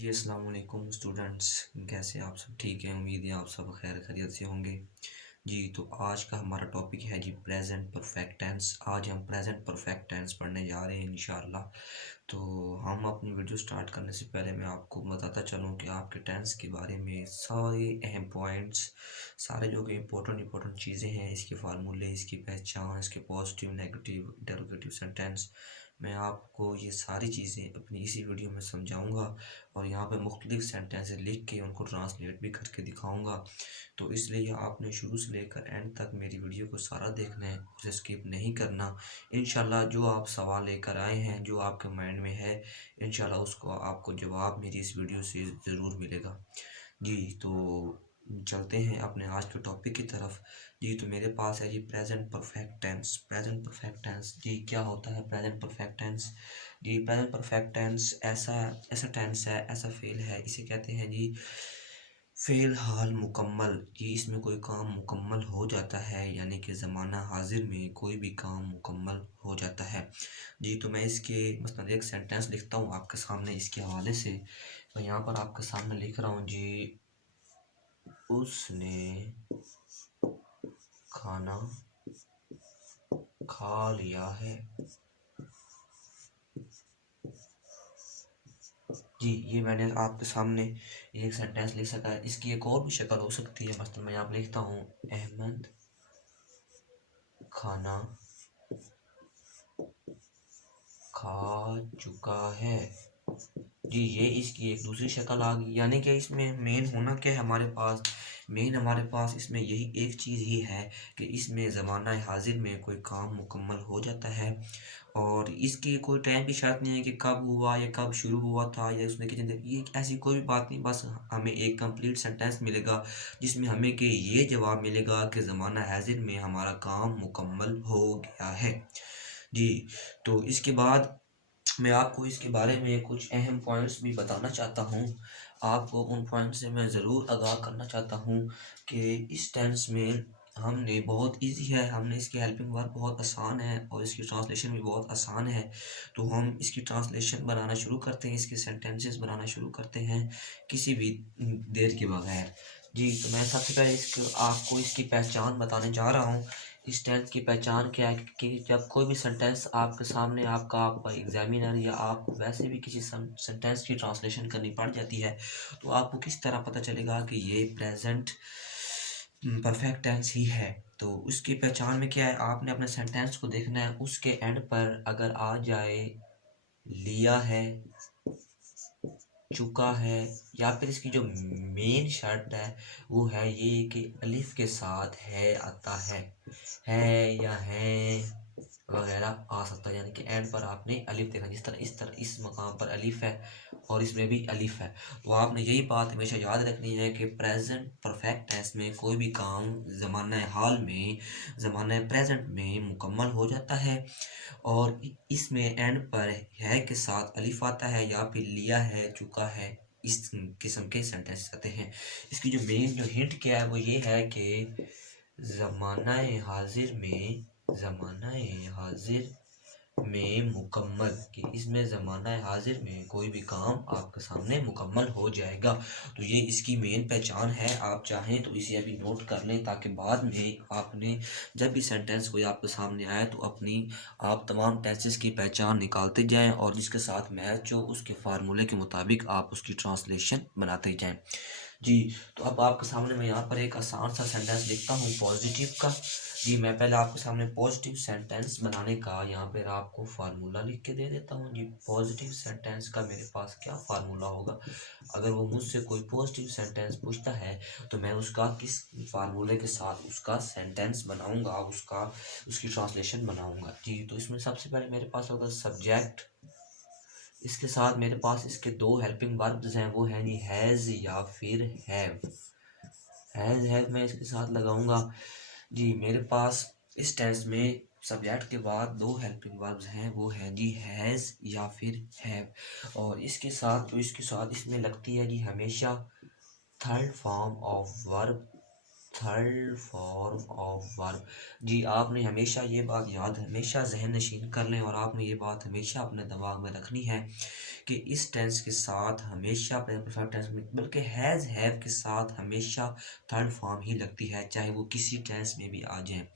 जी अस्सलाम वालेकुम स्टूडेंट्स। कैसे आप सब ठीक हैं? उम्मीद है आप सब खैर खैरियत से होंगे। जी तो आज का हमारा टॉपिक है जी प्रेजेंट परफेक्ट टेंस। आज हम प्रेजेंट परफेक्ट टेंस पढ़ने जा रहे हैं इंशाल्लाह। तो हम अपनी वीडियो स्टार्ट करने से पहले मैं आपको बताता चलूँ कि आपके टेंस के बारे में सारे अहम पॉइंट्स, सारे जो कि इम्पोर्टेंट चीज़ें हैं, इसके फार्मूले, इसकी पहचान, इसके पॉजिटिव नेगेटिव इंटरोगेटिव सेंटेंस, मैं आपको ये सारी चीज़ें अपनी इसी वीडियो में समझाऊंगा और यहाँ पे मुख्तलिफ सेंटेंसेस लिख के उनको ट्रांसलेट भी करके दिखाऊंगा। तो इसलिए आपने शुरू से लेकर एंड तक मेरी वीडियो को सारा देखना है, उसे स्किप नहीं करना। इंशाल्लाह जो आप सवाल लेकर आए हैं, जो आपके माइंड में है, इंशाल्लाह उसको आपको जवाब मेरी इस वीडियो से ज़रूर मिलेगा। जी तो चलते हैं अपने आज के टॉपिक की तरफ। जी तो मेरे पास है जी present perfect tense. Present perfect tense जी क्या होता है प्रेजेंट परफेक्ट टेंस? जी प्रेजेंट परफेक्ट टेंस ऐसा ऐसा टेंस है, ऐसा फेल है, इसे कहते हैं जी फेल हाल मुकम्मल। जी इसमें कोई काम मुकम्मल हो जाता है, यानी कि ज़माना हाजिर में कोई भी काम मुकम्मल हो जाता है। जी तो मैं इसके मसलन एक सेंटेंस लिखता हूँ आपके सामने इसके हवाले से। तो यहाँ पर आपके सामने लिख रहा हूँ जी, उसने खाना खा लिया है। जी ये मैंने आपके सामने एक सेंटेंस लिख सका है। इसकी एक और भी शक्ल हो सकती है, मसलन मैं यहाँ लिखता हूँ अहमद खाना खा चुका है। जी ये इसकी एक दूसरी शक्ल आ गई, यानी कि इसमें मेन होना क्या है हमारे पास, मेन हमारे पास इसमें यही एक चीज़ ही है कि इसमें ज़माना हाजिर में कोई काम मुकम्मल हो जाता है और इसकी कोई टाइम की शर्त नहीं है कि कब हुआ या कब शुरू हुआ था या उसने कितने देर, ये ऐसी कोई भी बात नहीं। बस हमें एक कंप्लीट सेंटेंस मिलेगा जिसमें हमें कि ये जवाब मिलेगा कि ज़माना हाजिर में हमारा काम मुकम्मल हो गया है। जी तो इसके बाद मैं आपको इसके बारे में कुछ अहम पॉइंट्स भी बताना चाहता हूँ। आपको उन पॉइंट से मैं ज़रूर आगाह करना चाहता हूँ कि इस टेंस में हमने बहुत इजी है, हमने इसकी हेल्पिंग वर्ब बहुत आसान है और इसकी ट्रांसलेशन भी बहुत आसान है। तो हम इसकी ट्रांसलेशन बनाना शुरू करते हैं, इसके सेंटेंसेस बनाना शुरू करते हैं किसी भी देर के बगैर। जी तो मैं सबसे पहले आपको इसकी पहचान बताने जा रहा हूँ। इस टेंस की पहचान क्या है कि जब कोई भी सेंटेंस आपके सामने आपका एग्जामिनर या आपको वैसे भी किसी सेंटेंस की ट्रांसलेशन करनी पड़ जाती है, तो आपको किस तरह पता चलेगा कि ये प्रेजेंट परफेक्ट टेंस ही है। तो उसकी पहचान में क्या है, आपने अपने सेंटेंस को देखना है, उसके एंड पर अगर आ जाए लिया है, चुका है, या फिर इसकी जो मेन शर्त है वो है ये कि अलिफ के साथ है आता है या है वगैरह आ सकता है, यानी कि एंड पर आपने अलिफ देखा, जिस तरह इस मकाम पर अलिफ है और इसमें भी अलिफ है। तो आपने यही बात हमेशा याद रखनी है कि प्रेजेंट परफेक्ट टेंस में कोई भी काम ज़माना हाल में, ज़माना प्रेजेंट में मुकम्मल हो जाता है और इसमें एंड पर है के साथ अलिफ आता है या फिर लिया है, चुका है, इस किस्म के सेंटेंस आते हैं। इसकी जो मेन जो हिंट क्या है वो ये है कि ज़माना हाजिर में, ज़माना हाजिर में मुकम्मल, कि इसमें ज़माना हाजिर में कोई भी काम आपके सामने मुकम्मल हो जाएगा। तो ये इसकी मेन पहचान है। आप चाहें तो इसे अभी नोट कर लें ताकि बाद में आपने जब भी सेंटेंस कोई आपके सामने आए तो अपनी आप तमाम टेंसेस की पहचान निकालते जाएं और जिसके साथ मैच हो उसके फार्मूले के मुताबिक आप उसकी ट्रांसलेशन बनाते जाएं। जी तो अब आपके सामने मैं यहाँ पर एक आसान सा सेंटेंस लिखता हूँ पॉजिटिव का। जी मैं पहले आपके सामने पॉजिटिव सेंटेंस बनाने का यहाँ पर आपको फार्मूला लिख के दे देता हूँ। जी पॉजिटिव सेंटेंस का मेरे पास क्या फार्मूला होगा, अगर वो मुझसे कोई पॉजिटिव सेंटेंस पूछता है तो मैं उसका किस फार्मूले के साथ उसका सेंटेंस बनाऊंगा, उसकी ट्रांसलेशन बनाऊंगा। जी तो इसमें सबसे पहले मेरे पास होगा सब्जेक्ट, इसके साथ मेरे पास इसके दो हेल्पिंग वर्ब्स हैं, वो हैं जी हैज़ या फिर हैव। हैज़ मैं इसके साथ लगाऊंगा। जी मेरे पास इस टेंस में सब्जेक्ट के बाद दो हेल्पिंग वर्ब्स हैं, वो हैं जी हैज़ या फिर हैव। और इसके साथ इसमें लगती है जी हमेशा third form of verb third form of verb. जी आपने हमेशा ये बात याद हमेशा जहन नशीन कर लें और आपने ये बात हमेशा अपने दिमाग में रखनी है कि इस टेंस के साथ हमेशा प्रेजेंट परफेक्ट टेंस में बल्कि हैज़ हैव के साथ हमेशा थर्ड फॉर्म ही लगती है, चाहे वो किसी टेंस में भी आ जाए।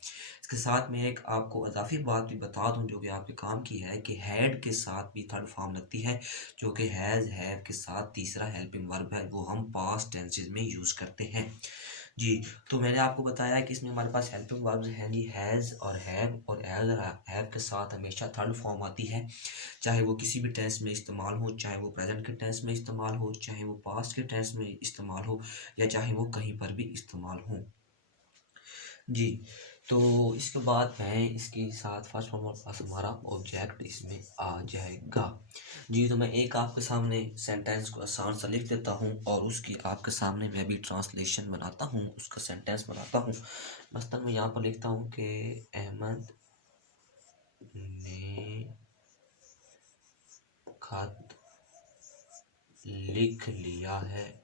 इसके साथ में एक आपको इजाफी बात भी बता दूं जो कि आपके काम की है कि हैड के साथ भी थर्ड फॉर्म लगती है, जो कि हैज़ हैव के साथ तीसरा हेल्पिंग वर्ब है, वो हम पास्ट टेंसेज में यूज़ करते हैं। जी, तो मैंने आपको बताया कि इसमें हमारे पास हेल्पिंग वर्ब्स हैं जी हैज़ और हैव, और एज और हैव के साथ हमेशा थर्ड फॉर्म आती है, चाहे वो किसी भी टेंस में इस्तेमाल हो, चाहे वो प्रेजेंट के टेंस में इस्तेमाल हो, चाहे वो पास्ट के टेंस में इस्तेमाल हो, या चाहे वो कहीं पर भी इस्तेमाल हो। जी, तो इसके बाद मैं इसके साथ फर्स्ट फॉर्म और पास हमारा ऑब्जेक्ट इसमें आ जाएगा। जी, तो मैं एक आपके सामने सेंटेंस को आसान सा लिख देता हूँ और उसकी आपके सामने मैं भी ट्रांसलेशन बनाता हूँ, उसका सेंटेंस बनाता हूँ। मसलन मैं यहाँ पर लिखता हूँ कि अहमद ने खत लिख लिया है।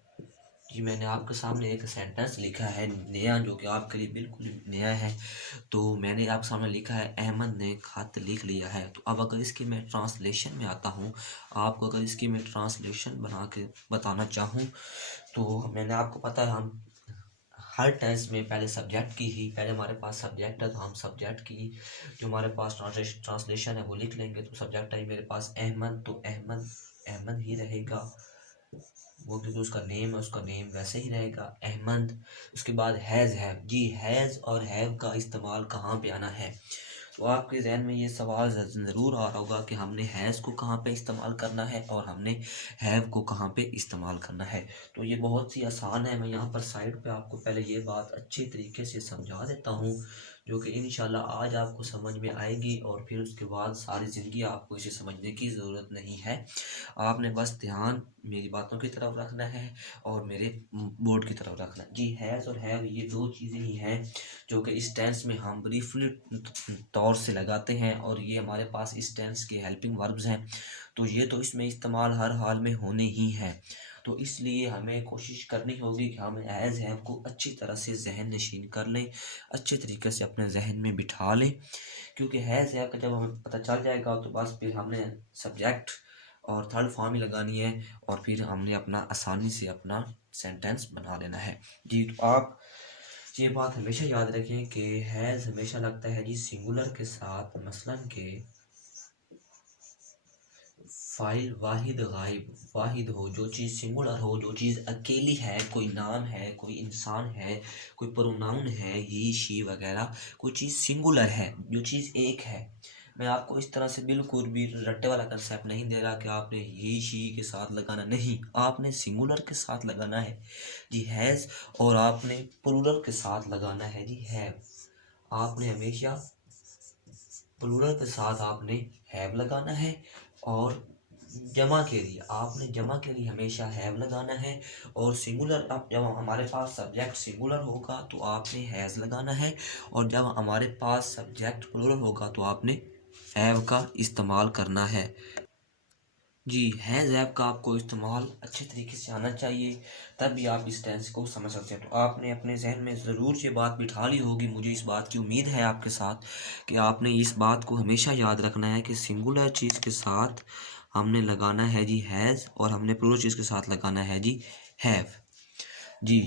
जी, मैंने आपके सामने एक सेंटेंस लिखा है नया, जो कि आपके लिए बिल्कुल नया है। तो मैंने आपके सामने लिखा है अहमद ने खत लिख लिया है। तो अब अगर इसकी मैं ट्रांसलेशन में आता हूँ, आपको अगर इसकी मैं ट्रांसलेशन बना के बताना चाहूँ, तो मैंने आपको पता है हम हर टेंस में पहले सब्जेक्ट की ही पहले हमारे पास सब्जेक्ट है, तो हम सब्जेक्ट की जो हमारे पास ट्रांसलेशन है वो लिख लेंगे। तो सब्जेक्ट है मेरे पास अहमद, तो अहमद अहमद ही रहेगा वो, क्योंकि उसका नेम है, उसका नेम वैसे ही रहेगा अहमद। उसके बाद हैज़ हैव। जी, हैज़ और हैव का इस्तेमाल कहाँ पे आना है, तो आपके जहन में ये सवाल ज़रूर आ रहा होगा कि हमने हैज़ को कहाँ पे इस्तेमाल करना है और हमने हैव को कहाँ पे इस्तेमाल करना है। तो ये बहुत सी आसान है, मैं यहाँ पर साइड पे आपको पहले ये बात अच्छी तरीके से समझा देता हूँ, जो कि इंशाल्लाह आज आपको समझ में आएगी और फिर उसके बाद सारी ज़िंदगी आपको इसे समझने की ज़रूरत नहीं है। आपने बस ध्यान मेरी बातों की तरफ रखना है और मेरे बोर्ड की तरफ रखना है। जी, हैज़ और हैव ये दो चीज़ें ही हैं जो कि इस टेंस में हम ब्रीफली तौर से लगाते हैं, और ये हमारे पास इस टेंस के हेल्पिंग वर्ब्स हैं, तो ये तो इसमें इस्तेमाल हर हाल में होने ही हैं। तो इसलिए हमें कोशिश करनी होगी कि हम हैज़ हैव को अच्छी तरह से जहन नशीन कर लें, अच्छे तरीके से अपने जहन में बिठा लें, क्योंकि हैज़ हैव का जब हमें पता चल जाएगा तो बस फिर हमने सब्जेक्ट और थर्ड फॉर्म ही लगानी है, और फिर हमने अपना आसानी से अपना सेंटेंस बना लेना है। जी, तो आप ये बात हमेशा याद रखें कि हैज़ हमेशा लगता है जी सिंगुलर के साथ, मसलन के फाइल वाहिद गायब, वाहिद हो, जो चीज़ सिंगुलर हो, जो चीज़ अकेली है, कोई नाम है, कोई इंसान है, कोई प्रोनाउन है, ही शी वगैरह, कोई चीज़ सिंगुलर है, जो चीज़ एक है। मैं आपको इस तरह से बिल्कुल भी रट्टे वाला कंसेप्ट नहीं दे रहा कि आपने ही शी के साथ लगाना, नहीं, आपने सिंगुलर के साथ लगाना है जी हैज़, और आपने प्लूरल के साथ लगाना है जी हैव। आपने हमेशा प्लूरल के साथ आपने हैव लगाना है, और जमा के लिए आपने जमा के लिए हमेशा हैव लगाना है, और सिंगुलर अब जब हमारे पास सब्जेक्ट सिंगुलर होगा तो आपने हैज़ लगाना है, और जब हमारे पास सब्जेक्ट प्लूरल होगा तो आपने हैव का इस्तेमाल करना है। जी, हैज़ हैव का आपको इस्तेमाल अच्छे तरीके से आना चाहिए, तभी आप इस टेंस को समझ सकते हैं। तो आपने अपने जहन में ज़रूर ये बात बिठा ली होगी, मुझे इस बात की उम्मीद है आपके साथ, कि आपने इस बात को हमेशा याद रखना है कि सिंगुलर चीज़ के साथ हमने लगाना है जी हैज़, और हमने प्लूरल चीज़ के साथ लगाना है जी हैव। जी,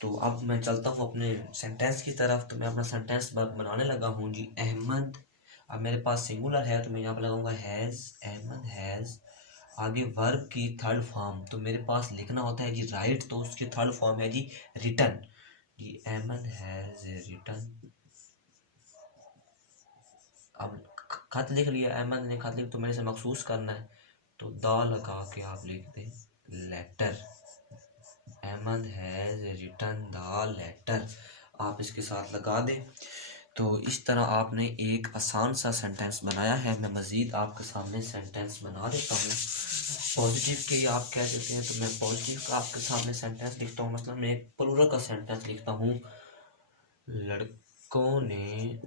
तो अब मैं चलता हूँ अपने सेंटेंस की तरफ। तो मैं अपना सेंटेंस बनाने लगा हूँ जी अहमद। अब मेरे पास सिंगुलर है तो मैं यहाँ पर लगाऊंगा हैज़, अहमद हैज़, आगे वर्ब की थर्ड फॉर्म तो मेरे पास लिखना होता है जी राइट, तो उसकी थर्ड फॉर्म है जी रिटन। जी, अहमद हैज़ रिटन। अब खत लिख लिया, अहमद ने खत लिख, तो मैंने इसे मखसूस करना है, तो दा लगा के आप लिख दें letter. Ahmed has written the letter, आप इसके साथ लगा दें। तो इस तरह आपने एक आसान सा सेंटेंस बनाया है। मैं मज़ीद आपके सामने सेंटेंस बना देता हूँ। पॉजिटिव के आप कह देते हैं तो मैं पॉजिटिव का आपके सामने सेंटेंस लिखता हूँ। मतलब मैं एक प्लूरल का सेंटेंस लिखता हूँ, लड़कों ने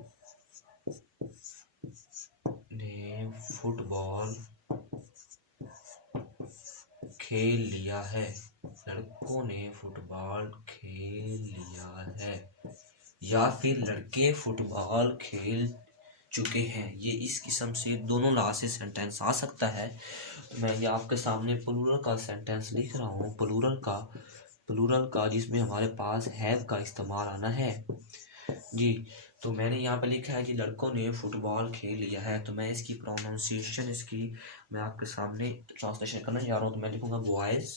फुटबॉल खेल लिया है। लड़कों ने फुटबॉल खेल लिया है, या फिर लड़के फुटबॉल खेल चुके हैं। ये इस किस्म से दोनों लास्ट से सेंटेंस आ सकता है। तो मैं ये आपके सामने प्लूरल का सेंटेंस लिख रहा हूँ, प्लूरल का जिसमें हमारे पास हैव का इस्तेमाल आना है जी। तो मैंने यहाँ पे लिखा है कि लड़कों ने फुटबॉल खेल लिया है, तो मैं इसकी प्रोनाउंसिएशन इसकी मैं आपके सामने ट्रांसलेशन करने जा रहा हूँ। तो मैं लिखूँगा बॉयज़,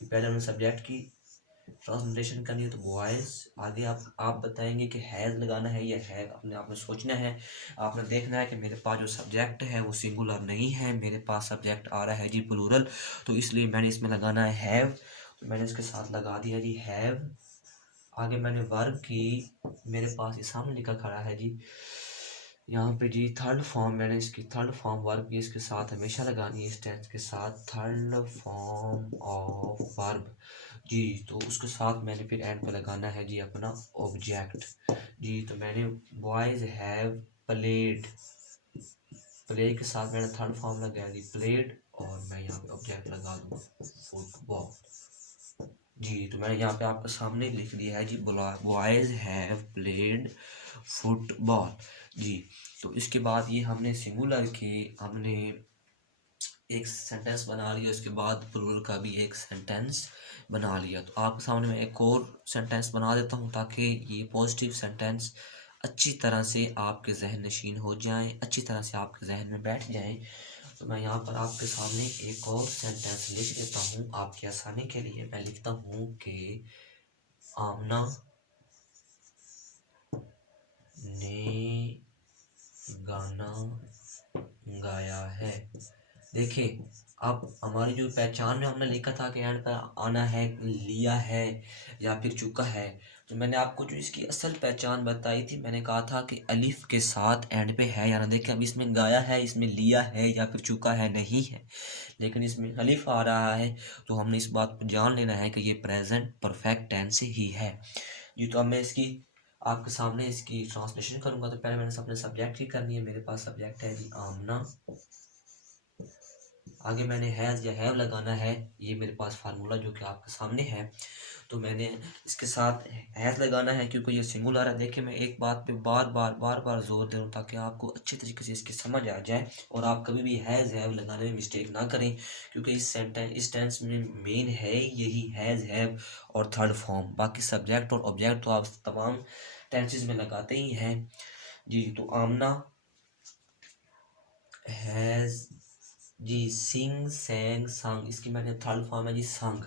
पहले हमने सब्जेक्ट की ट्रांसलेशन करनी है तो बॉयज़। आगे आप बताएंगे कि हैज़ लगाना है या है, अपने आप में सोचना है। आपने देखना है कि मेरे पास जो सब्जेक्ट है वो सिंगुलर नहीं है, मेरे पास सब्जेक्ट आ रहा है जी प्लूरल, तो इसलिए मैंने इसमें लगाना है हैव। तो मैंने इसके साथ लगा दिया जी हैव। आगे मैंने वर्ब की, मेरे पास ये सामने लिखा खड़ा है जी यहाँ पे जी थर्ड फॉर्म, मैंने इसकी थर्ड फॉर्म वर्ब की इसके साथ हमेशा लगानी है इस टेंस के साथ, थर्ड फॉर्म ऑफ वर्ब जी। तो उसके साथ मैंने फिर एंड पे लगाना है जी अपना ऑब्जेक्ट जी। तो मैंने बॉयज हैव प्लेड, प्ले के साथ मैंने थर्ड फॉर्म लगाया जी प्लेड, और मैं यहाँ पे ऑब्जेक्ट लगा दूँ फुटबॉल जी। तो मैंने यहाँ पे आपके सामने लिख दिया है जी बॉयज हैव प्लेड फुटबॉल जी। तो इसके बाद ये हमने सिंगुलर के हमने एक सेंटेंस बना लिया, उसके बाद प्लूरल का भी एक सेंटेंस बना लिया। तो आपके सामने मैं एक और सेंटेंस बना देता हूँ ताकि ये पॉजिटिव सेंटेंस अच्छी तरह से आपके जहन नशीन हो जाएं, अच्छी तरह से आपके जहन में बैठ जाएं। तो मैं यहाँ पर आपके सामने एक और सेंटेंस लिख देता हूँ आपकी आसानी के लिए। मैं लिखता हूँ कि आमना ने गाना गाया है। देखिए, अब हमारी जो पहचान में हमने लिखा था कि एंड पर आना है, लिया है या फिर चुका है, तो मैंने आपको जो इसकी असल पहचान बताई थी, मैंने कहा था कि अलिफ के साथ एंड पे है या ना। देखिए अब इसमें गाया है, इसमें लिया है या फिर चुका है नहीं है, लेकिन इसमें अलिफ आ रहा है, तो हमने इस बात को जान लेना है कि ये प्रेजेंट परफेक्ट टेंस ही है जी। तो अब मैं इसकी आपके सामने इसकी ट्रांसलेशन करूंगा। तो पहले मैंने अपने सब्जेक्ट की करनी है, मेरे पास सब्जेक्ट है जी आमना। आगे मैंने हैज़ या हैव लगाना है, ये मेरे पास फार्मूला जो कि आपके सामने है। तो मैंने इसके साथ हैज़ लगाना है क्योंकि ये सिंगुलर है। देखिए मैं एक बात पे बार बार जोर दे रहा हूँ ताकि आपको अच्छी तरीके से इसकी समझ आ जाए, और आप कभी भी हैज़ हैव लगाने में मिस्टेक ना करें, क्योंकि इस टेंस में मेन है यही हैज़ हैव और थर्ड फॉर्म। बाकी सब्जेक्ट और ऑब्जेक्ट तो आप तमाम टेंसेस में लगाते ही हैं जी। तो आमना हैज़ जी सिंग सैंग संग, इसकी मैंने थर्ड फॉर्म है जी संग,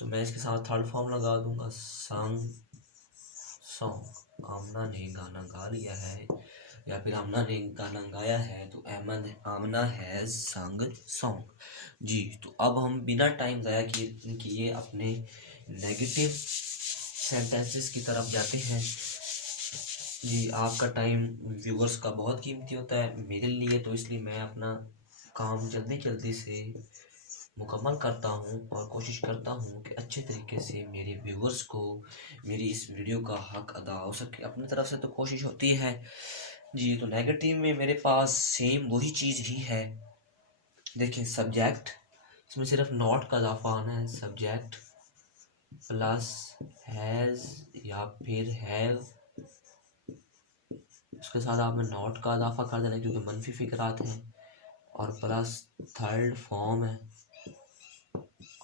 तो मैं इसके साथ थर्ड फॉर्म लगा दूंगा संग सॉन्ग। आमना ने गाना गा लिया है या फिर आमना ने गाना गाया है, तो अहमद आमना हैज संग सॉन्ग जी। तो अब हम बिना टाइम ज़ाया किए अपने नेगेटिव सेंटेंसेस की तरफ जाते हैं जी। आपका टाइम व्यूवर्स का बहुत कीमती होता है मेरे लिए, तो इसलिए मैं अपना काम जल्दी से मुकम्मल करता हूँ और कोशिश करता हूँ कि अच्छे तरीके से मेरे व्यूवर्स को मेरी इस वीडियो का हक अदा हो सके। अपनी तरफ से तो कोशिश होती है जी। तो नेगेटिव में मेरे पास सेम वही चीज़ ही है। देखिए सब्जेक्ट, इसमें सिर्फ नॉट का इजाफा आना है, सब्जेक्ट प्लस हैज़ या फिर हैव, उसके साथ आपने नॉट का इजाफा कर देना क्योंकि मनफी फिक्रात हैं, और प्लस थर्ड फॉर्म है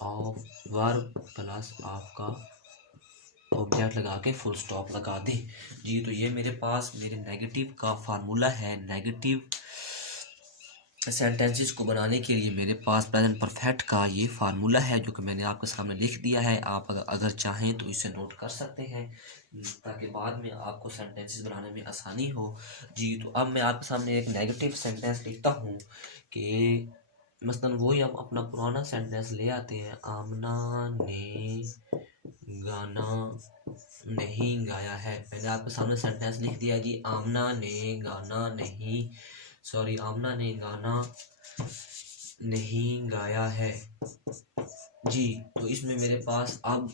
ऑफ वर्ब प्लस आपका ऑब्जेक्ट लगा के फुल स्टॉप लगा दें जी। तो ये मेरे पास मेरे नेगेटिव का फार्मूला है। नेगेटिव सेंटेंसेस को बनाने के लिए मेरे पास प्रेजेंट परफेक्ट का ये फार्मूला है जो कि मैंने आपके सामने लिख दिया है। आप अगर चाहें तो इसे नोट कर सकते हैं ताकि बाद में आपको सेंटेंसेस बनाने में आसानी हो जी। तो अब मैं आपके सामने एक नेगेटिव सेंटेंस लिखता हूँ कि मसलन वही हम अपना पुराना सेंटेंस ले आते हैं, आमना ने गाना नहीं गाया है। मैंने आपके सामने सेंटेंस लिख दिया जी, आमना ने गाना नहीं, सॉरी आमना ने गाना नहीं गाया है जी। तो इसमें मेरे पास अब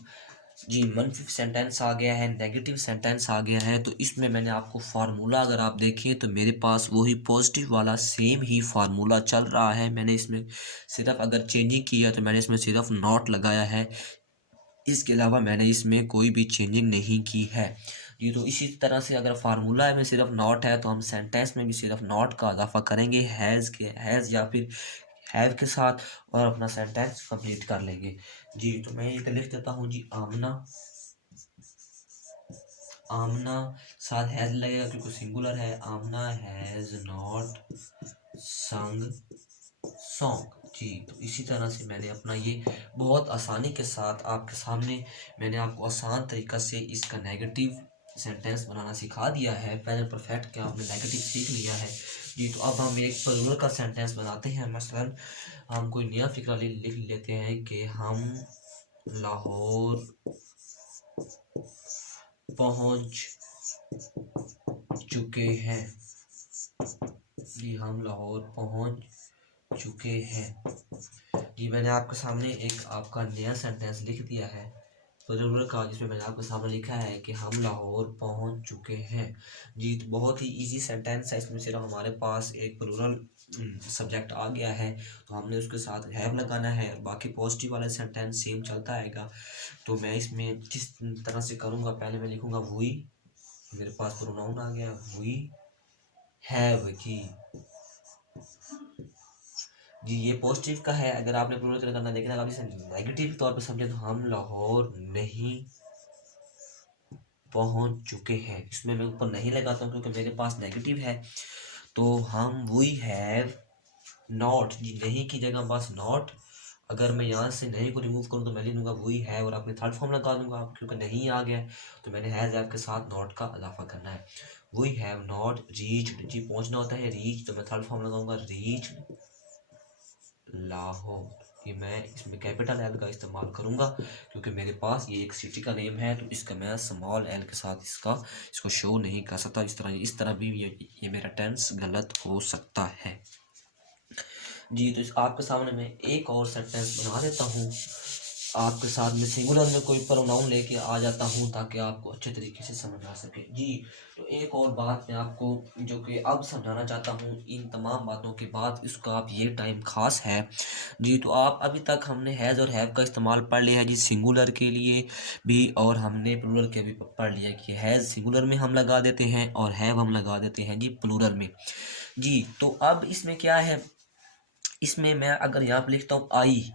जी, मनफी सेंटेंस आ गया है, नेगेटिव सेंटेंस आ गया है। तो इसमें मैंने आपको फार्मूला अगर आप देखें तो मेरे पास वही पॉजिटिव वाला सेम ही फार्मूला चल रहा है। मैंने इसमें सिर्फ अगर चेंजिंग किया तो मैंने इसमें सिर्फ नॉट लगाया है, इसके अलावा मैंने इसमें कोई भी चेंजिंग नहीं की है। जी, तो इसी तरह से अगर फार्मूला में सिर्फ नॉट है तो हम सेंटेंस में भी सिर्फ नॉट का इजाफा करेंगे हैज़ या फिर हैव के साथ, और अपना सेंटेंस कंप्लीट कर लेंगे। जी, तो मैं ये लिख देता हूँ जी, आमना। आमना साथ हैज लगेगा क्योंकि सिंगुलर है। आमना हैज नॉट संग सॉन्ग। जी, तो इसी तरह से मैंने अपना ये बहुत आसानी के साथ आपके सामने मैंने आपको आसान तरीका से इसका नेगेटिव सेंटेंस बनाना सिखा दिया है। पहले परफेक्ट क्या आपने नेगेटिव सीख लिया है। जी, तो अब हम एक प्लूरल का सेंटेंस बनाते हैं। मसलन हम कोई नया फिक्रा लिख लेते हैं कि हम लाहौर पहुंच चुके हैं। जी, हम लाहौर पहुंच चुके हैं। जी, मैंने आपके सामने एक आपका नया सेंटेंस लिख दिया है प्लूरल का, जिसमें मैंने आपके सामने लिखा है कि हम लाहौर पहुंच चुके हैं। जी, तो बहुत ही इजी सेंटेंस है। इसमें सिर्फ हमारे पास एक प्लूरल सब्जेक्ट आ गया है, तो हमने उसके साथ हैव लगाना है। बाकी पॉजिटिव वाला सेंटेंस सेम चलता आएगा। तो मैं इसमें जिस तरह से करूँगा, पहले मैं लिखूँगा वी, मेरे पास प्रोनाउन आ गया वी हैव। जी, ये पॉजिटिव का है। अगर आपने प्लूरल करना देखना, अगर इसे नेगेटिव तौर पे समझे तो हम लाहौर नहीं पहुंच चुके हैं। इसमें मैं ऊपर नहीं लगाता हूँ क्योंकि मेरे पास नेगेटिव है। तो हम वी हैव नॉट, जी नहीं की जगह बस नॉट। अगर मैं यहाँ से नहीं को रिमूव करूँ तो मैं लिखूँगा वी है और अपने थर्ड फॉर्म लगा दूंगा। आप क्योंकि नहीं आ गया तो मैंने हैज़ ऐप के साथ नॉट का इजाफा करना है। वी हैव नॉट रीच्ड, जी पहुँचना होता है रीच, तो मैं थर्ड फॉर्म लगाऊंगा रीच लाहौर। ये मैं इसमें कैपिटल एल का इस्तेमाल करूंगा क्योंकि मेरे पास ये एक सिटी का नेम है, तो इसका मैं स्मॉल एल के साथ इसको शो नहीं कर सकता। इस तरह भी ये मेरा टेंस गलत हो सकता है। जी, तो आपके सामने मैं एक और सेंटेंस बना देता हूँ। आपके साथ में सिंगुलर में कोई प्रोनाउन लेके आ जाता हूँ ताकि आपको अच्छे तरीके से समझ आ सके। जी, तो एक और बात मैं आपको जो कि अब समझाना चाहता हूँ, इन तमाम बातों के बाद इसका आप ये टाइम खास है। जी, तो आप अभी तक हमने हैज़ और हैव का इस्तेमाल पढ़ लिया है जी, सिंगुलर के लिए भी, और हमने प्लूरल के भी पढ़ लिया कि हैज़ सिंगुलर में हम लगा देते हैं और हैव हम लगा देते हैं जी प्लूरल में। जी, तो अब इसमें क्या है, इसमें मैं अगर यहाँ पर लिखता हूँ आई,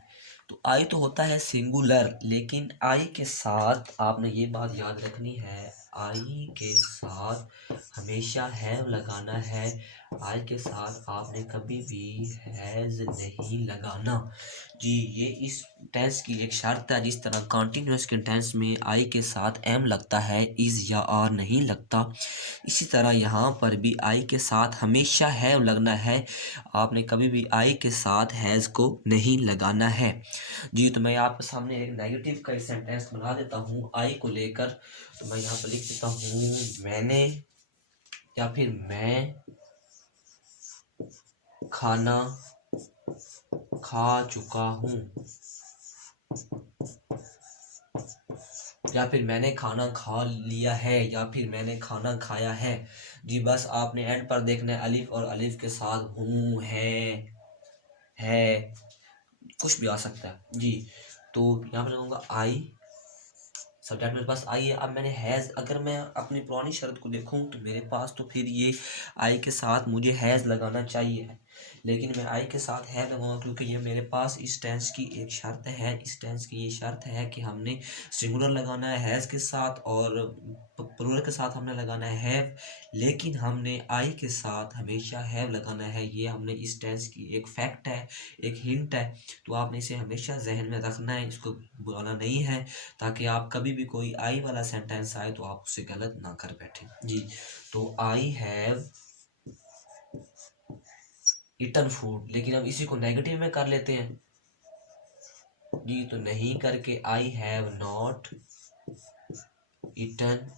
तो आई तो होता है सिंगुलर, लेकिन आई के साथ आपने ये बात याद रखनी है, आई के साथ हमेशा हैव लगाना है। आई के साथ आपने कभी भी हैज नहीं लगाना। जी, ये इस टेंस की एक शर्त है। जिस तरह कॉन्टिन्यूस के टेंस में आई के साथ एम लगता है, इज या आर नहीं लगता, इसी तरह यहाँ पर भी आई के साथ हमेशा हैव लगना है। आपने कभी भी आई के साथ हैज़ को नहीं लगाना है। जी, तो मैं आपके सामने एक नेगेटिव का सेंटेंस बना देता हूँ आई को लेकर। तो मैं यहाँ पर लिख देता हूँ मैंने या फिर मैं खाना खा चुका हूँ, या फिर मैंने खाना खा लिया है, या फिर मैंने खाना खाया है। जी, बस आपने एंड पर देखना है अलिफ, और अलिफ के साथ हूँ है कुछ भी आ सकता है। जी, तो यहाँ पर लगूंगा आई, सब्जेक्ट मेरे पास आई है। अब मैंने हैज़, अगर मैं अपनी पुरानी शर्त को देखूं तो मेरे पास तो फिर ये आई के साथ मुझे हैज़ लगाना चाहिए, लेकिन मैं आई के साथ है लगाऊंगा क्योंकि ये मेरे पास इस टेंस की एक शर्त है। इस टेंस की ये शर्त है कि हमने सिंगुलर लगाना है हैज़ के साथ और प्लूरल के साथ हमने लगाना है हैव, लेकिन हमने आई के साथ हमेशा हैव लगाना है। ये हमने इस टेंस की एक फैक्ट है, एक हिंट है। तो आपने इसे हमेशा जहन में रखना है, इसको भुलाना नहीं है, ताकि आप कभी भी कोई आई वाला सेंटेंस आए तो आप उसे गलत ना कर बैठे। जी, तो आई हैव ईटन फूड, लेकिन अब इसी को नेगेटिव में कर लेते हैं। जी, तो नहीं करके आई हैव नॉट ईटन,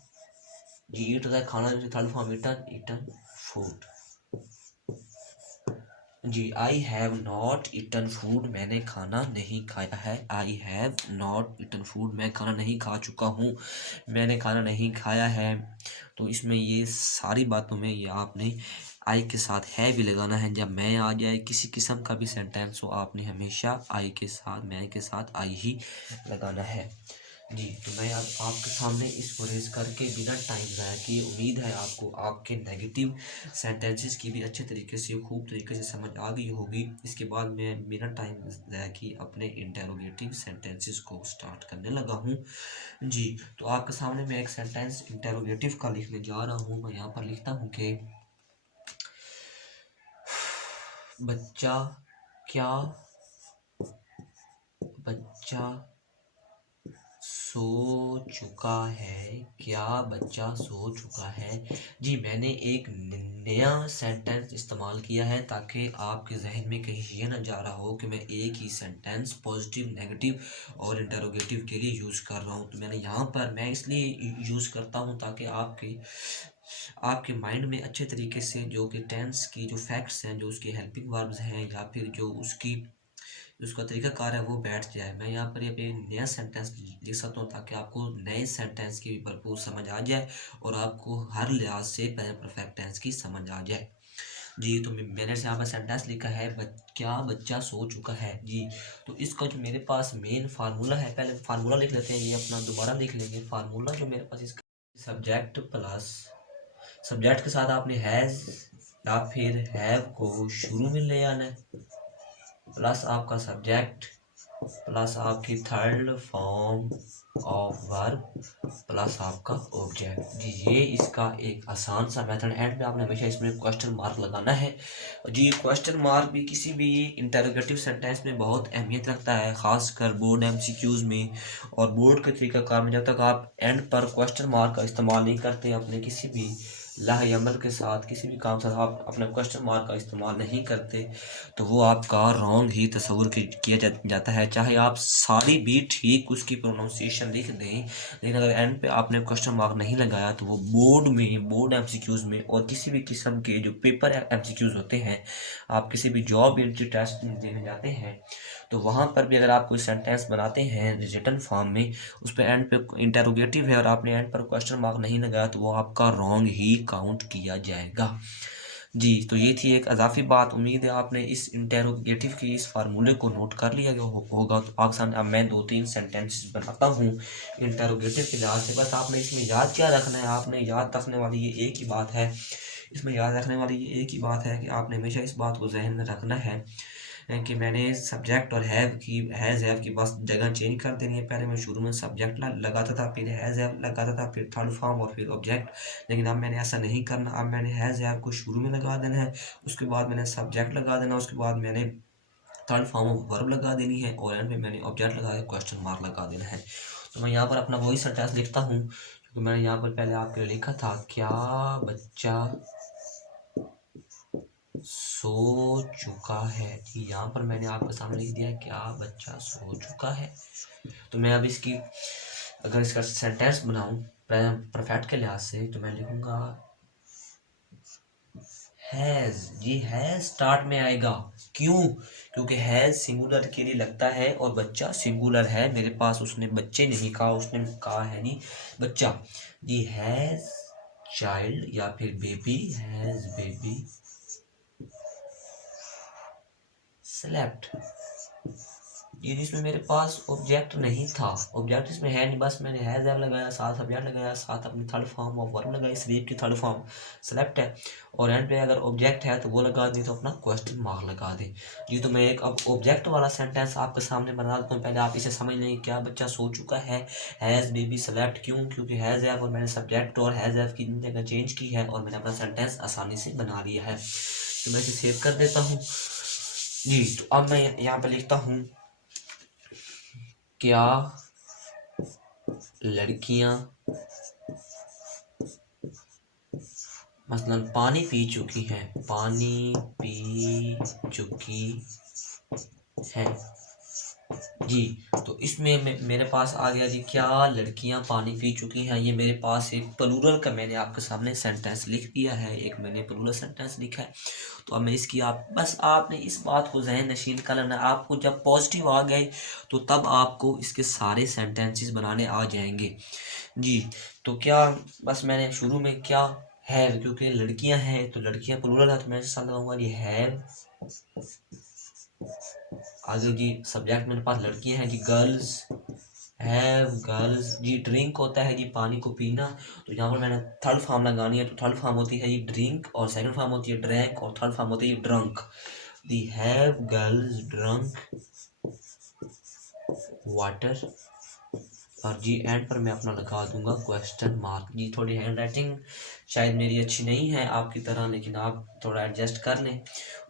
जी ईट होता है खाना, third form eaten, eaten food. जी, I have not eaten food, मैंने खाना नहीं खाया है। I have not eaten food, मैं खाना नहीं खा चुका हूँ, मैंने खाना नहीं खाया है। तो इसमें ये सारी बातों में ये आपने आई के साथ है भी लगाना है। जब मैं आ जाए किसी किस्म का भी सेंटेंस हो, आपने हमेशा आई के साथ, मैं के साथ आई ही लगाना है। जी, तो मैं अब आपके सामने इसको रेज़ करके बिना टाइम ज़ाया किए, उम्मीद है आपको आपके नेगेटिव सेंटेंसेस की भी अच्छे तरीके से, खूब तरीके से समझ आ गई होगी। इसके बाद मैं बिना टाइम ज़ाया किए अपने इंटेरोगेटिव सेंटेंसेस को स्टार्ट करने लगा हूँ। जी, तो आपके सामने मैं एक सेंटेंस इंटेरोगेटिव का लिखने जा रहा हूँ। मैं यहाँ पर लिखता हूँ कि बच्चा क्या बच्चा सो चुका है, क्या बच्चा सो चुका है? जी, मैंने एक नया सेंटेंस इस्तेमाल किया है ताकि आपके जहन में कहीं ये ना जा रहा हो कि मैं एक ही सेंटेंस पॉजिटिव, नेगेटिव और इंटरोगेटिव के लिए यूज़ कर रहा हूँ। तो मैंने यहाँ पर मैं इसलिए यूज़ करता हूँ ताकि आपके माइंड में अच्छे तरीके से जो कि टेंस की जो फैक्ट्स हैं, जो उसके हेल्पिंग वर्ब्स हैं या फिर जो उसका तरीक़ाकार है वो बैठ जाए। मैं यहाँ पर ये पे नया सेंटेंस लिख सकता हूँ ताकि आपको नए सेंटेंस की भी भरपूर समझ आ जाए और आपको हर लिहाज से प्रेजेंट परफेक्ट टेंस की समझ आ जाए। जी, तो मैंने यहाँ पर सेंटेंस लिखा है क्या बच्चा सो चुका है। जी, तो इसका जो मेरे पास मेन फार्मूला है, पहले फार्मूला लिख लेते हैं, ये अपना दोबारा लिख लेंगे। फार्मूला जो मेरे पास इसका सब्जेक्ट प्लस सब्जेक्ट के साथ आपने हैज़ या फिर हैव को शुरू में ले आना है, प्लस आपका सब्जेक्ट प्लस आपकी third form of verb plus आपका ऑब्जेक्ट। जी, ये इसका एक आसान सा मेथड। एंड में आपने हमेशा इसमें क्वेश्चन मार्क लगाना है। जी, क्वेश्चन मार्क भी किसी भी इंटरोगेटिव सेंटेंस में बहुत अहमियत रखता है, ख़ासकर बोर्ड एमसीक्यूज़ में और बोर्ड के तरीक़ाकार में। जब तक आप एंड पर क्वेश्चन मार्क का इस्तेमाल नहीं करते, अपने किसी भी लाहे अमल के साथ, किसी भी काम साथ आप अपने क्वेश्चन मार्क का इस्तेमाल नहीं करते, तो वो आपका रॉन्ग ही तस्वुर किया जाता है। चाहे आप सारी भी ठीक उसकी प्रोनाउंसिएशन लिख दें, लेकिन अगर एंड पे आपने क्वेश्चन मार्क नहीं लगाया तो वो बोर्ड एमसीक्यूज़ में और किसी भी किस्म के जो पेपर एमसीक्यूज़ होते हैं, आप किसी भी जॉब एंट्री टेस्ट देने जाते हैं तो वहाँ पर भी अगर आप कोई सेंटेंस बनाते हैं रिटन फॉर्म में, उस पर एंड पे इंटेरोगेटिव है और आपने एंड पर क्वेश्चन मार्क नहीं लगाया तो वो आपका रॉन्ग ही काउंट किया जाएगा। जी, तो ये थी एक अज़ाफ़ी बात। उम्मीद है आपने इस इंटेरोगेटिव के इस फार्मूले को नोट कर लिया होगा। तो आपके सामने अब मैं 2-3 सेंटेंसेस बनाता हूँ इंटेरोगेटिव के लिहाज से। बस आपने इसमें याद क्या रखना है, आपने याद रखने वाली ये एक ही बात है, इसमें याद रखने वाली ये एक ही बात है कि आपने हमेशा इस बात को ज़हन में रखना है कि मैंने सब्जेक्ट और हैज़ हैव की बस जगह चेंज कर देनी है। पहले मैं शुरू में सब्जेक्ट लगाता था, फिर हैज़ हैव लगाता था, फिर थर्ड फॉर्म और फिर ऑब्जेक्ट। लेकिन अब मैंने ऐसा नहीं करना, अब मैंने हैज़ हैव को शुरू में लगा देना है, उसके बाद मैंने सब्जेक्ट लगा देना, उसके बाद मैंने थर्ड फॉर्म ऑफ वर्ब लगा देनी है और एंड में मैंने ऑब्जेक्ट लगा के क्वेश्चन मार्क लगा देना है। तो मैं यहाँ पर अपना वही सेंटेंस लिखता हूँ क्योंकि मैंने यहाँ पर पहले आपके लिए लिखा था, क्या बच्चा सो चुका है। जी, यहाँ पर मैंने आपके सामने लिख दिया, क्या बच्चा सो चुका है। तो मैं अब अगर इसका सेंटेंस बनाऊं परफेक्ट के लिहाज से, तो मैं लिखूंगा हैज़। जी, हैज़ स्टार्ट में आएगा, क्यों? क्योंकि हैज़ सिंगुलर के लिए लगता है और बच्चा सिंगुलर है मेरे पास। उसने बच्चे नहीं कहा, उसने कहा है नहीं बच्चा। जी, हैज़ चाइल्ड या फिर बेबी, हैज़ बेबी स्लेप्ट। ये जिसमें मेरे पास ऑब्जेक्ट नहीं था, ऑब्जेक्ट इसमें है नहीं, बस मैंने हैज़ लगाया, साथ सब्जेक्ट लगाया, साथ अपनी थर्ड फॉर्म ऑफ वर्ब लगाई, स्लीप की थर्ड फॉर्म सेलेक्ट है और एंड पे अगर ऑब्जेक्ट है तो वो लगा दी, तो अपना क्वेश्चन मार्क लगा दे। जी, तो मैं एक अब ऑब्जेक्ट वाला सेंटेंस आपके सामने बना देता हूँ। पहले आप इसे समझ लें, क्या बच्चा सो चुका है, हैज़ बेबी सेलेक्ट। क्यों? क्योंकि हैज़ हैव और मैंने सब्जेक्ट और हैज़ हैव की जगह चेंज की है और मैंने अपना सेंटेंस आसानी से बना लिया है। तो मैं इसे सेव कर देता हूँ। जी, तो अब मैं यहाँ पे लिखता हूँ, क्या लड़कियां मसलन पानी पी चुकी हैं, पानी पी चुकी हैं। जी। तो इसमें मेरे पास आ गया जी, क्या लड़कियां पानी पी चुकी हैं। ये मेरे पास एक प्लूरल का मैंने आपके सामने सेंटेंस लिख दिया है, एक मैंने प्लूरल सेंटेंस लिखा है। तो अब मैं इसकी बस आपने इस बात को जहन नशीन कर लेना। आपको जब पॉजिटिव आ गए तो तब आपको इसके सारे सेंटेंसेस बनाने आ जाएंगे जी। तो क्या, बस मैंने शुरू में क्या है, क्योंकि लड़कियां हैं तो लड़कियां प्लूरल है, तो मैं इसके साथ लगाऊंगा जी हैव। आगे जी सब्जेक्ट मेरे पास लड़कियां हैं जी, गर्ल्स हैव गर्ल्स जी। ड्रिंक होता है जी पानी को पीना, तो यहाँ पर मैंने थर्ड फॉर्म लगानी है। तो थर्ड फॉर्म होती है जी ड्रिंक, और सेकंड फॉर्म होती है ड्रैंक, और थर्ड फॉर्म होती है drunk. The have girls drunk water. और जी एंड पर मैं अपना लगा दूंगा क्वेश्चन मार्क जी। थोड़ी हैंड राइटिंग शायद मेरी अच्छी नहीं है आपकी तरह, लेकिन आप थोड़ा एडजस्ट कर लें।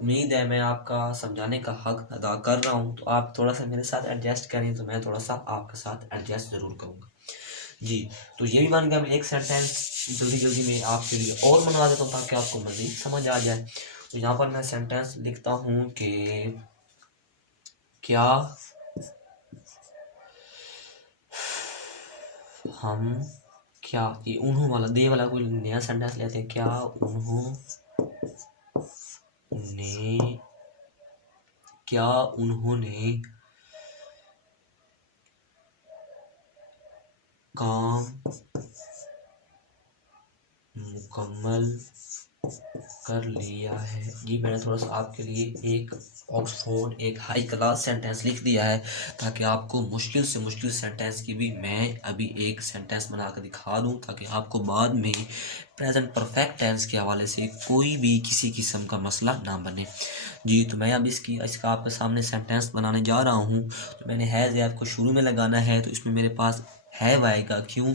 उम्मीद है मैं आपका समझाने का हक अदा कर रहा हूँ, तो आप थोड़ा सा मेरे साथ एडजस्ट करें, तो मैं थोड़ा सा आपके साथ एडजस्ट ज़रूर करूँगा जी। तो ये भी बन गया। मैं एक सेंटेंस जल्दी जल्दी में आपके लिए और बनवा देता हूँ ताकि आपको मज़ीद समझ आ जाए। तो यहाँ पर मैं सेंटेंस लिखता हूँ कि क्या हम, क्या ये उन्हों वाला दे वाला कोई नया सेंटेंस लेते हैं। क्या उन्होंने काम मुकम्मल कर लिया है जी। मैंने थोड़ा सा आपके लिए एक ऑक्सफोर्ड एक हाई क्लास सेंटेंस लिख दिया है, ताकि आपको मुश्किल से मुश्किल सेंटेंस की भी मैं अभी एक सेंटेंस बना कर दिखा दूं, ताकि आपको बाद में प्रेजेंट परफेक्ट टेंस के हवाले से कोई भी किसी किस्म का मसला ना बने जी। तो मैं अब इसका आपके सामने सेंटेंस बनाने जा रहा हूँ। तो मैंने हैज़ आपको शुरू में लगाना है, तो इसमें मेरे पास हैव आएगा। क्यों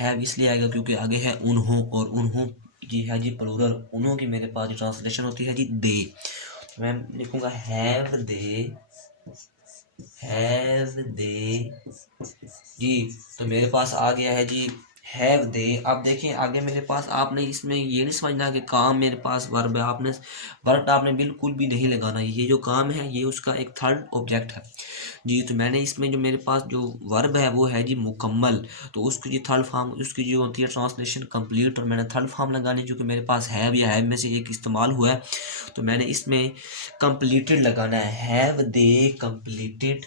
हैव इसलिए आएगा क्योंकि आगे है उन्हों, और उन्हों जी है जी प्लूरल। उन्हों की मेरे पास ट्रांसलेशन होती है जी दे। मैं लिखूंगा हैव दे जी। तो मेरे पास आ गया है जी हैव दे। अब देखिए आगे मेरे पास, आपने इसमें ये नहीं समझना कि काम मेरे पास वर्ब है। आपने बिल्कुल भी नहीं लगाना। ये जो काम है ये उसका एक थर्ड ऑब्जेक्ट है जी। तो मैंने इसमें जो मेरे पास जो वर्ब है वो है जी मुकम्मल, तो उसकी जी थर्ड फॉर्म उसकी जो होती है ट्रांसलेशन कंप्लीट, और मैंने थर्ड फॉर्म लगानी जो कि मेरे पास हैव या हैव में से एक इस्तेमाल हुआ है। तो मैंने इसमें कंप्लीटेड लगाना है। हैव दे कंप्लीटेड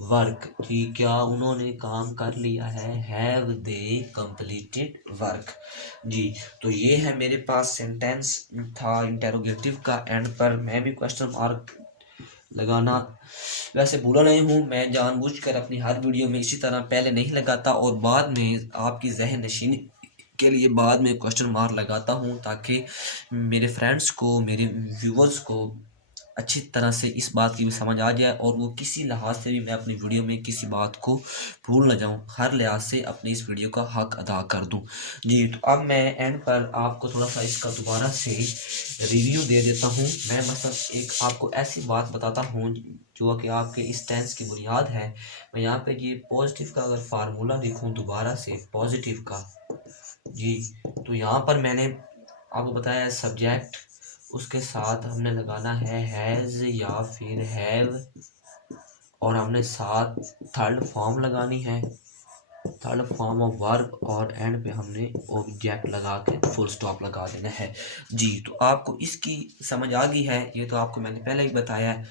वर्क कि क्या उन्होंने काम कर लिया है। हैव दे कंप्लीटेड वर्क जी। तो ये है मेरे पास सेंटेंस था इंटेरोगेटिव का। एंड पर मैं भी क्वेश्चन मार्क लगाना वैसे भूला नहीं हूँ। मैं जानबूझकर अपनी हर वीडियो में इसी तरह पहले नहीं लगाता, और बाद में आपकी जहन नशीनी के लिए बाद में क्वेश्चन मार्क लगाता हूँ, ताकि मेरे फ्रेंड्स को, मेरे व्यूवर्स को अच्छी तरह से इस बात की भी समझ आ जाए, और वो किसी लिहाज से भी मैं अपनी वीडियो में किसी बात को भूल न जाऊं, हर लिहाज से अपनी इस वीडियो का हक अदा कर दूं जी। तो अब मैं एंड पर आपको थोड़ा सा इसका दोबारा से रिव्यू दे देता हूं। मैं मतलब एक आपको ऐसी बात बताता हूं जो कि आपके इस टेंस की बुनियाद है। मैं यहाँ पे ये पॉजिटिव का अगर फार्मूला लिखूँ दोबारा से पॉजिटिव का जी, तो यहाँ पर मैंने आपको बताया है सब्जेक्ट, उसके साथ हमने लगाना है हैज़ या फिर हैव, और हमने साथ थर्ड फॉर्म लगानी है, थर्ड फॉर्म ऑफ वर्ब, और एंड पे हमने ऑब्जेक्ट लगा के फुल स्टॉप लगा देना है जी। तो आपको इसकी समझ आ गई है, ये तो आपको मैंने पहले ही बताया है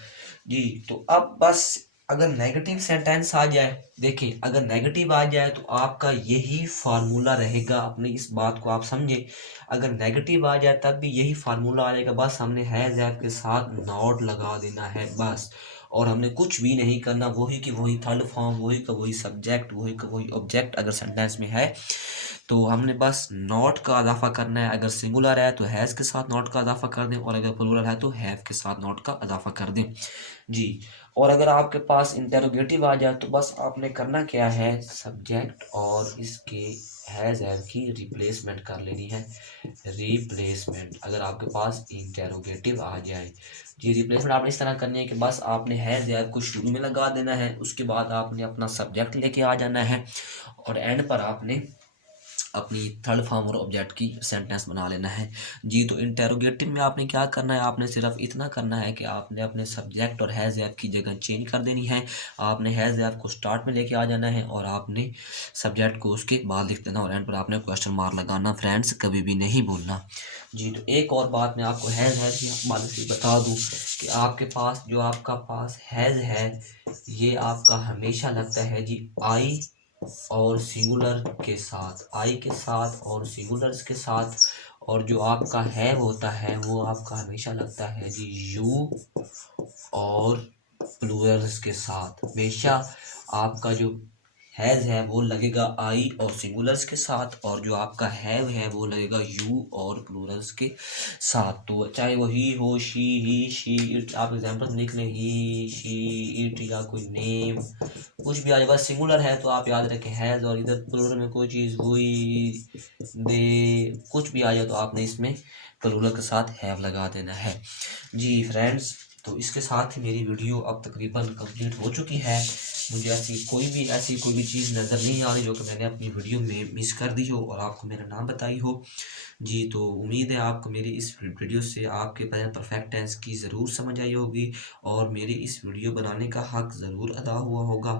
जी। तो अब बस अगर नेगेटिव सेंटेंस आ जाए, देखिए अगर नेगेटिव आ जाए तो आपका यही फार्मूला रहेगा। अपनी इस बात को आप समझे, अगर नेगेटिव आ जाए तब भी यही फार्मूला आ जाएगा। बस हमने हैज़ हैव के साथ नॉट लगा देना है बस, और हमने कुछ भी नहीं करना। वही की वही थर्ड फॉर्म, वही का वही सब्जेक्ट, वही का वही ऑब्जेक्ट अगर सेंटेंस में है तो हमने बस नॉट का इजाफा करना है। अगर सिंगुलर है तो हैज़ के साथ नॉट का इजाफा कर दें, और अगर प्लूरल है तो हैव के साथ नॉट का इजाफा कर दें जी। और अगर आपके पास इंटेरोगेटिव आ जाए तो बस आपने करना क्या है, सब्जेक्ट और इसके हैज़ हैव की रिप्लेसमेंट कर लेनी है। रिप्लेसमेंट अगर आपके पास इंटेरोगेटिव आ जाए जी, रिप्लेसमेंट आपने इस तरह करनी है कि बस आपने हैज़ हैव को शुरू में लगा देना है, उसके बाद आपने अपना सब्जेक्ट लेके आ जाना है, और एंड पर आपने अपनी थर्ड फॉर्म और ऑब्जेक्ट की सेंटेंस बना लेना है। जी, तो इंटेरोगेटिव में आपने क्या करना है, आपने सिर्फ इतना करना है कि आपने अपने सब्जेक्ट और हैज़ हैव की जगह चेंज कर देनी है। आपने हैज़ हैव को स्टार्ट में लेके आ जाना है और आपने सब्जेक्ट को उसके बाद लिख देना और एंड पर आपने क्वेश्चन मार्क लगाना फ्रेंड्स, कभी भी नहीं भूलना। जी, तो एक और बात मैं आपको हैज़ हैव की हवाले से बता दूँ कि आपके पास जो आपका पास हैज़ है, ये आपका हमेशा लगता है जी आई और सिंगुलर के साथ, आई के साथ और सिंगुलर्स के साथ। और जो आपका है होता है वो आपका हमेशा लगता है जी यू और प्लूरल्स के साथ। हमेशा आपका जो हैज़ है वो लगेगा आई और सिंगुलर्स के साथ, और जो आपका हैव है वो लगेगा यू और प्लूरल्स के साथ। तो चाहे वो ही हो, शी इट, आप एग्जाम्पल लिख लें, ही शी इट, या कोई नेम, कुछ भी आ जाए, बस सिंगुलर है तो आप याद रखें हैज़, और इधर प्लूरल में कोई चीज़ हुई, दे, कुछ भी आ जाए तो आपने इसमें प्लूरल के साथ हैव लगा देना है। जी फ्रेंड्स, तो इसके साथ ही मेरी वीडियो अब तकरीबन कंप्लीट हो चुकी है। मुझे ऐसी कोई भी चीज़ नज़र नहीं आ रही जो कि मैंने अपनी वीडियो में मिस कर दी हो और आपको मेरा नाम बताई हो। जी, तो उम्मीद है आपको मेरी इस वीडियो से आपके प्रेजेंट परफेक्ट टेंस की ज़रूर समझ आई होगी और मेरी इस वीडियो बनाने का हक ज़रूर अदा हुआ होगा।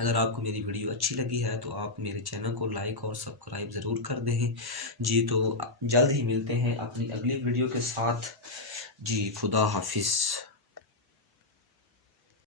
अगर आपको मेरी वीडियो अच्छी लगी है तो आप मेरे चैनल को लाइक और सब्सक्राइब ज़रूर कर दें। जी, तो जल्द ही मिलते हैं अपनी अगली वीडियो के साथ। जी, खुदा हाफिज़।